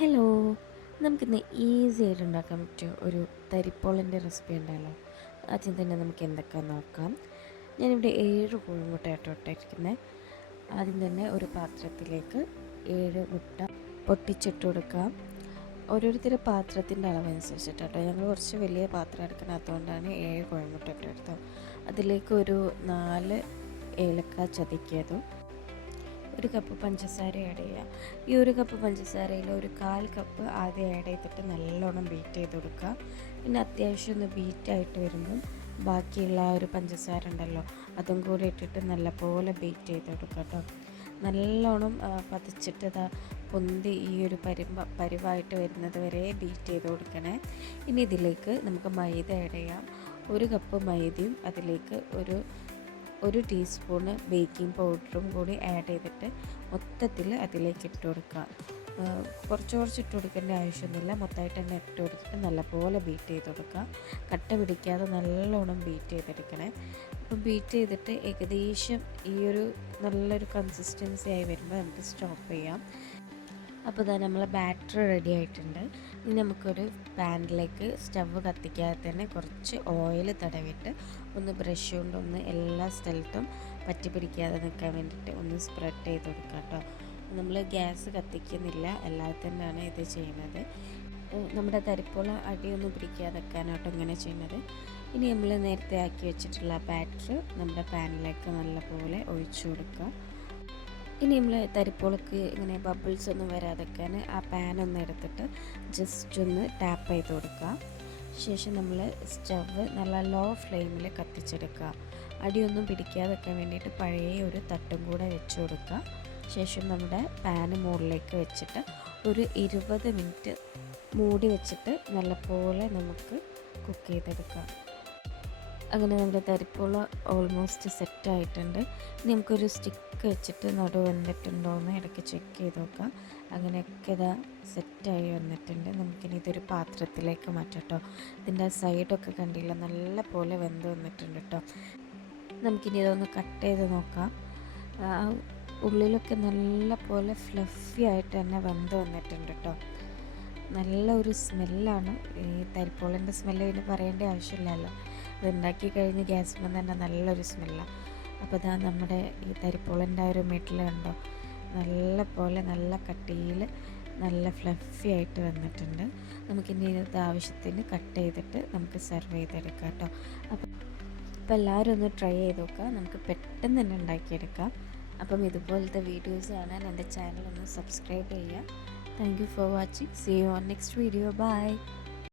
Hello, നമുക്കിന്ന് easy ആയിട്ട് ഉണ്ടാക്കാൻ പറ്റിയ ഒരു തരിപ്പോളൻ്റെ റെസിപ്പി ഉണ്ടല്ലോ. ആദ്യം തന്നെ നമുക്ക് എന്തൊക്കെയാണെന്ന് നോക്കാം. ഞാനിവിടെ 7 കോഴിമുട്ടയായിട്ട് ഇട്ടിരിക്കുന്നത്. ആദ്യം തന്നെ ഒരു പാത്രത്തിലേക്ക് 7 മുട്ട പൊട്ടിച്ചിട്ട് കൊടുക്കാം. ഓരോരുത്തരുടെ പാത്രത്തിൻ്റെ അളവനുസരിച്ചിട്ട് കേട്ടോ. ഞങ്ങൾ കുറച്ച് വലിയ പാത്രം എടുക്കണം, അതുകൊണ്ടാണ് 7 കോഴിമുട്ട ഇട്ടെടുത്തത്. അതിലേക്ക് ഒരു 4 ഏലക്ക ചതക്കിയതും, ഒരു കപ്പ് പഞ്ചസാര ആഡ് ചെയ്യുക. ഈ ഒരു കപ്പ് പഞ്ചസാരയിൽ ഒരു 1/4 കപ്പ് ആദ്യം ആഡ് ചെയ്തിട്ട് നല്ലോണം ബീറ്റ് ചെയ്ത് കൊടുക്കുക. പിന്നെ അത്യാവശ്യം ഒന്ന് ബീറ്റായിട്ട് വരുമ്പം ബാക്കിയുള്ള ആ ഒരു പഞ്ചസാര ഉണ്ടല്ലോ, അതും കൂടി ഇട്ടിട്ട് നല്ലപോലെ ബീറ്റ് ചെയ്ത് കൊടുക്കുക കേട്ടോ. നല്ലോണം പതിച്ചിട്ട് പൊന്തി ഈ ഒരു പരിവായിട്ട് വരുന്നത് വരെ ബീറ്റ് ചെയ്ത് കൊടുക്കണേ. ഇനി ഇതിലേക്ക് നമുക്ക് മൈദ ആഡ് ചെയ്യാം. ഒരു കപ്പ് മൈദയും അതിലേക്ക് ഒരു ടീസ്പൂണ് ബേക്കിംഗ് പൗഡറും കൂടി ആഡ് ചെയ്തിട്ട് മൊത്തത്തിൽ അതിലേക്ക് ഇട്ട് കൊടുക്കുക. കുറച്ച് ഇട്ട് കൊടുക്കേണ്ട ആവശ്യമൊന്നുമില്ല, മൊത്തമായിട്ട് തന്നെ ഇട്ട് കൊടുത്തിട്ട് നല്ലപോലെ ബീറ്റ് ചെയ്ത് കൊടുക്കുക. കട്ട പിടിക്കാതെ നല്ലോണം ബീറ്റ് ചെയ്തെടുക്കണേ. അപ്പോൾ ബീറ്റ് ചെയ്തിട്ട് ഏകദേശം ഈ ഒരു നല്ലൊരു കൺസിസ്റ്റൻസി ആയി വരുമ്പോൾ നമുക്ക് സ്റ്റോപ്പ് ചെയ്യാം. അപ്പോൾ ഇതാ നമ്മളെ ബാറ്റർ റെഡി ആയിട്ടുണ്ട്. ഇനി നമുക്കൊരു പാനിലേക്ക് സ്റ്റവ് കത്തിക്കാതെ തന്നെ കുറച്ച് ഓയിൽ തടവിട്ട് ഒന്ന് ബ്രഷ് കൊണ്ട് ഒന്ന് എല്ലാ സ്ഥലത്തും പറ്റി പിടിക്കാതെ നിൽക്കാൻ വേണ്ടിയിട്ട് ഒന്ന് സ്പ്രെഡ് ചെയ്ത് കൊടുക്കുക കേട്ടോ. നമ്മൾ ഗ്യാസ് കത്തിക്കുന്നില്ല, അല്ലാതെ തന്നെയാണ് ഇത് ചെയ്യുന്നത്. നമ്മുടെ തരിപ്പോള അടിയൊന്നും പിടിക്കാതെ നിൽക്കാനാട്ടോ ഇങ്ങനെ ചെയ്യുന്നത്. ഇനി നമ്മൾ നേരത്തെ ആക്കി വെച്ചിട്ടുള്ള ബാറ്റർ നമ്മുടെ പാനിലേക്ക് നല്ലപോലെ ഒഴിച്ചു കൊടുക്കുക. ഇനി നമ്മൾ തരിപ്പോളക്ക് ഇങ്ങനെ ബബിൾസ് ഒന്നും വരാതെക്കാൻ ആ പാനൊന്ന് എടുത്തിട്ട് ജസ്റ്റ് ഒന്ന് ടാപ്പ് ചെയ്ത് കൊടുക്കുക. ശേഷം നമ്മൾ സ്റ്റവ് നല്ല ലോ ഫ്ലെയിമിൽ കത്തിച്ചെടുക്കുക. അടിയൊന്നും പിടിക്കാതെ വെക്കാൻ വേണ്ടിയിട്ട് പഴയ ഒരു തട്ടും കൂടെ വെച്ച് കൊടുക്കുക. ശേഷം നമ്മുടെ പാന് മുകളിലേക്ക് വെച്ചിട്ട് ഒരു 20 മിനിറ്റ് മൂടി വെച്ചിട്ട് നല്ലപോലെ നമുക്ക് കുക്ക് ചെയ്തെടുക്കാം. അങ്ങനെ നമ്മുടെ തരിപ്പോള ഓൾമോസ്റ്റ് സെറ്റായിട്ടുണ്ട്. ഇനി നമുക്കൊരു സ്റ്റിക്ക് വെച്ചിട്ട് നടുവ് വെന്തിട്ടുണ്ടോ എന്ന് ഇടയ്ക്ക് ചെക്ക് ചെയ്ത് നോക്കാം. അങ്ങനെയൊക്കെ ഇതാ സെറ്റായി വന്നിട്ടുണ്ട്. നമുക്കിനി ഇതൊരു പാത്രത്തിലേക്ക് മാറ്റാം കേട്ടോ. ഇതിൻ്റെ സൈഡൊക്കെ കണ്ടില്ല, നല്ല പോലെ വെന്ത് വന്നിട്ടുണ്ട് കേട്ടോ. നമുക്കിനി ഇതൊന്ന് കട്ട് ചെയ്ത് നോക്കാം. ഉള്ളിലൊക്കെ നല്ല പോലെ ഫ്ലഫി ആയിട്ട് തന്നെ വെന്ത് വന്നിട്ടുണ്ട് കേട്ടോ. നല്ലൊരു സ്മെല്ലാണ്. ഈ തരിപ്പോളൻ്റെ സ്മെല്ല് ഇതിന് പറയേണ്ട ആവശ്യമില്ലല്ലോ. അതുണ്ടാക്കി കഴിഞ്ഞ് ഗ്യാസിൽ തന്നെ നല്ലൊരു സ്മെല്ലാണ്. അപ്പോൾ ഇതാ നമ്മുടെ ഈ തരിപ്പോളൻ്റെ ഒരു മെറ്റൽ കണ്ടോ, നല്ല പോലെ നല്ല കട്ടിയിൽ നല്ല ഫ്ലഫി ആയിട്ട് വന്നിട്ടുണ്ട്. നമുക്കിനി ഇത് ആവശ്യത്തിന് കട്ട് ചെയ്തിട്ട് നമുക്ക് സെർവ് ചെയ്തെടുക്കാം കേട്ടോ. അപ്പോൾ എല്ലാവരും ഒന്ന് ട്രൈ ചെയ്ത് നോക്കുക, നമുക്ക് പെട്ടെന്ന് തന്നെ ഉണ്ടാക്കിയെടുക്കാം. അപ്പം ഇതുപോലത്തെ വീഡിയോസ് കാണാൻ എൻ്റെ ചാനൽ ഒന്ന് സബ്സ്ക്രൈബ് ചെയ്യുക. Thank you for watching. See you on next video. By.